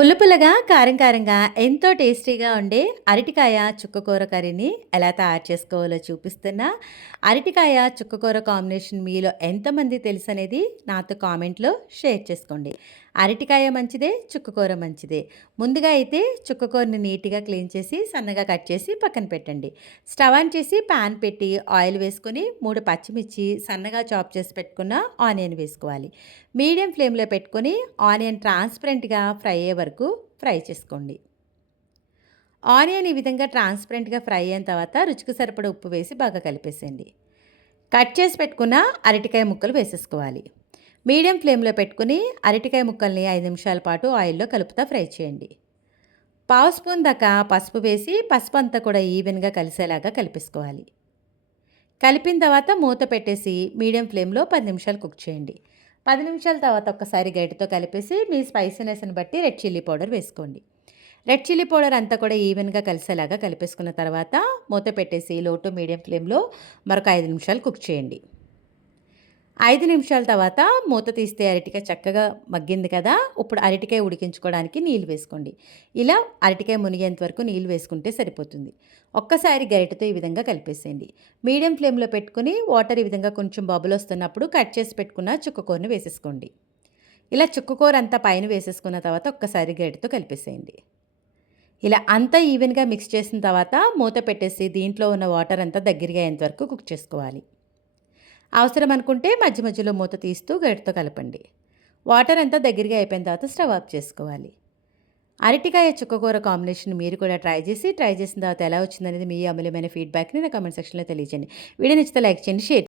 పుల్లపుల్లగా, కారం కారంగా ఎంతో టేస్టీగా ఉండే అరటికాయ చుక్కకూర కర్రీని ఎలా తయారు చేసుకోవాలో చూపిస్తున్నా. అరటికాయ చుక్కకూర కాంబినేషన్ మీలో ఎంతమంది తెలుసనేది నాతో కామెంట్‌లో షేర్ చేసుకోండి. అరటికాయ మంచిదే, చుక్కకూర మంచిదే. ముందుగా అయితే చుక్కకూరని నీట్‌గా క్లీన్ చేసి, సన్నగా కట్ చేసి పక్కన పెట్టండి. స్టవ్ ఆన్ చేసి పాన్ పెట్టి ఆయిల్ వేసుకొని 3 పచ్చిమిర్చి సన్నగా చాప్ చేసి పెట్టుకున్న ఆనియన్ వేసుకోవాలి. మీడియం ఫ్లేమ్‌లో పెట్టుకొని ఆనియన్ ట్రాన్స్‌పరెంట్‌గా ఫ్రై అయ్యే వరకు ఫ్రై చేసుకోండి. ఆనియన్ ఈ విధంగా ట్రాన్స్‌పరెంట్‌గా ఫ్రై అయిన తర్వాత రుచికి సరిపడా ఉప్పు వేసి బాగా కలిపేసేయండి. కట్ చేసి పెట్టుకున్న అరటికాయ ముక్కలు వేసేసుకోవాలి. మీడియం ఫ్లేమ్‌లో పెట్టుకొని అరటికాయ ముక్కల్ని 5 నిమిషాల పాటు ఆయిల్‌లో కలుపుతా ఫ్రై చేయండి. పావు స్పూన్ దాకా పసుపు వేసి పసుపు అంతా కూడా ఈవెన్‌గా కలిసేలాగా కలిపేసుకోవాలి. కలిపిన తర్వాత మూత పెట్టేసి మీడియం ఫ్లేమ్‌లో 10 నిమిషాలు కుక్ చేయండి. 10 నిమిషాల తర్వాత ఒక్కసారి గరిటెతో కలిపేసి మీ స్పైసీనెస్‌ని బట్టి రెడ్ చిల్లీ పౌడర్ వేసుకోండి. రెడ్ చిల్లీ పౌడర్ అంతా కూడా ఈవెన్‌గా కలిసేలాగా కలిపేసుకున్న తర్వాత మూత పెట్టేసి లో టు మీడియం ఫ్లేమ్‌లో మరొక 5 నిమిషాలు కుక్ చేయండి. 5 నిమిషాల తర్వాత మూత తీస్తే అరటికాయ చక్కగా మగ్గింది కదా! ఇప్పుడు అరటికాయ ఉడికించుకోవడానికి నీళ్ళు వేసుకోండి. ఇలా అరటికాయ మునిగేంత వరకు నీళ్ళు వేసుకుంటే సరిపోతుంది. ఒక్కసారి గరిటెతో ఈ విధంగా కలిపేసేయండి. మీడియం ఫ్లేమ్‌లో పెట్టుకొని వాటర్ ఈ విధంగా కొంచెం బబుల్ వస్తున్నప్పుడు కట్ చేసి పెట్టుకున్న చుక్కకూరని వేసేసుకోండి. ఇలా చుక్కకూర అంతా పైన వేసేసుకున్న తర్వాత ఒక్కసారి గరిటెతో కలిపేసేయండి. ఇలా అంతా ఈవెన్‌గా మిక్స్ చేసిన తర్వాత మూత పెట్టేసి దీంట్లో ఉన్న వాటర్ అంతా దగ్గరగా అయ్యేంత వరకు కుక్ చేసుకోవాలి. అవసరం అనుకుంటే మధ్య మధ్యలో మూత తీస్తూ గరిటెతో కలపండి. వాటర్ అంతా దగ్గరగా అయిపోయిన తర్వాత స్టవ్ ఆఫ్ చేసుకోవాలి. అరటికాయ చుక్కకూర కాంబినేషన్ మీరు కూడా ట్రై చేసిన తర్వాత ఎలా వచ్చిందనేది మీ అమూల్యమైన ఫీడ్‌బ్యాక్‌ని నా కామెంట్ సెక్షన్‌లో తెలియజేయండి. వీడియో నచ్చితే లైక్ చేయండి, షేర్